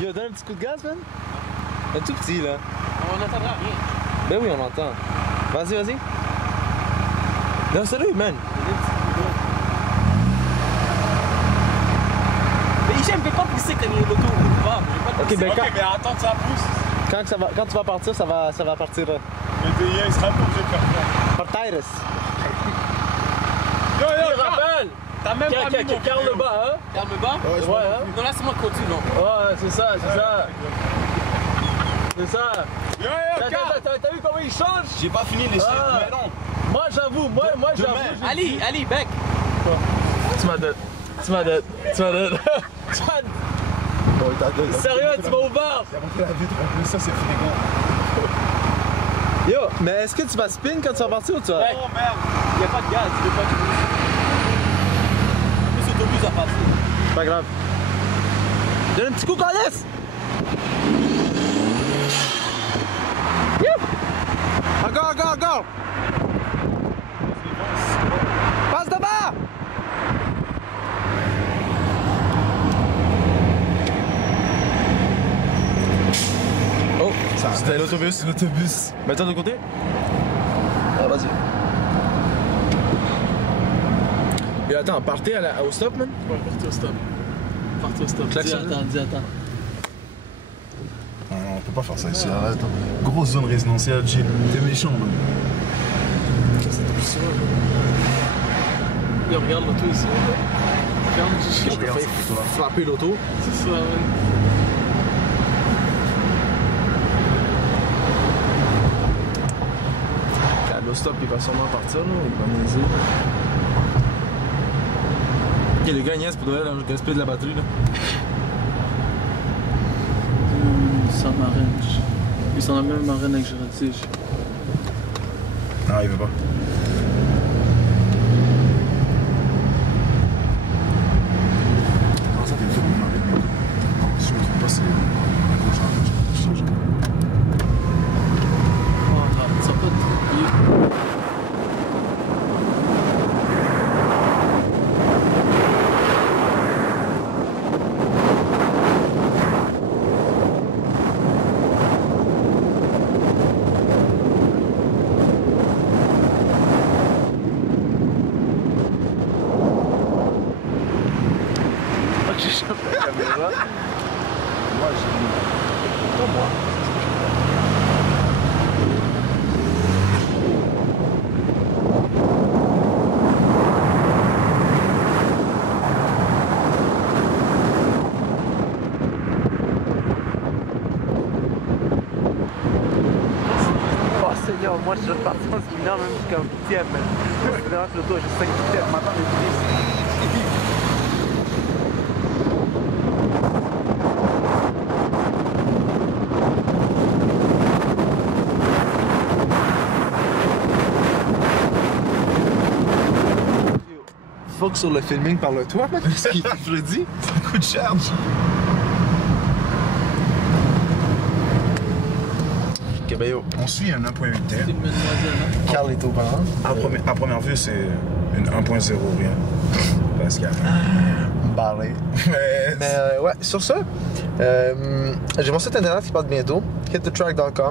Yo, donne un petit coup de gaz, man. Un tout petit, là. On n'entendra rien. Ben oui, on entend. Vas-y, vas-y. Non, salut, man. Mais Hichem, peut pas pousser quand il est l'auto ou pas. Ok, ben Ok, mais attends que ça pousse. quand tu vas partir, ça va partir. Le DIA, il sera pas obligé de faire ça. Partires. Yo, yo, Je rappelle. t'as même pas mis mon Carl vidéo. le bas, hein. Carl le bas. Ouais, hein. Non, laisse-moi continuer, non. Ouais, c'est ça, c'est ça. C'est ça. Yo, yo, Carl. T'as vu comment il change? J'ai pas fini les chiffres, mais non. Moi, j'avoue, moi, j'avoue. Ali, bec. Tu m'as donné. Tu m'as donné. Tu m'as donné. Tu m'as donné. Bon, t'as deux. Sérieux, tu m'as ouvert. Il a monté la vitre en plus, ça c'est fréquent. Yo, mais est-ce que tu vas spin quand tu vas partir ou tu vas? Oh merde. Il n'y a pas de gaz, il veut pas que tu pousses. En plus, l'autobus a passé. C'est pas grave. Donne un petit coup, Carlis! Encore, encore, encore! Passe devant! Oh, c'était l'autobus. L'autobus. Mets-toi de côté. Ah, vas-y. Et attends, partez au stop, man? Ouais, partez au stop. Partez au stop. Klaxon. Dis attends. Non, non, on peut pas faire ça ici, arrête. Grosse zone résidentielle, G. T'es méchant, man. Yo, regarde l'auto ici. Regarde, j'ai Regarde, c'est pour toi. Frapper l'auto. C'est ça, ouais. Le stop, il va sûrement partir, là. Il va niaiser. Ok, les gars, niaise pour de vrai, là, je gaspille de la batterie, là. Ça m'arrête. Ils sont la même arène avec Géraldine. Non, il veut pas. Comment ça fait tout mon arrêt? Si je me trompe pas, c'est à gauche, à gauche. Oh, ça peut être. J'ai chopé la caméra. Moi, j'ai. Pas moi. Oh Seigneur, moi je suis reparti en spinant même jusqu'à 8ème. Je devant l'auto, j'ai 5 vitesses. Maintenant, fuck sur le filming par le toit, man. Qu'est-ce qu'il je le dis? Ça coûte cher, G. Ok, ben yo. On suit un 1.8 T. C'est une mademoiselle, hein. Carl est au parent. À première vue, c'est une 1.0 rien. Parce qu'il y a. Barré. Mais. Mais ouais, sur ça, j'ai mon site internet qui part bientôt, hitthetrack.com.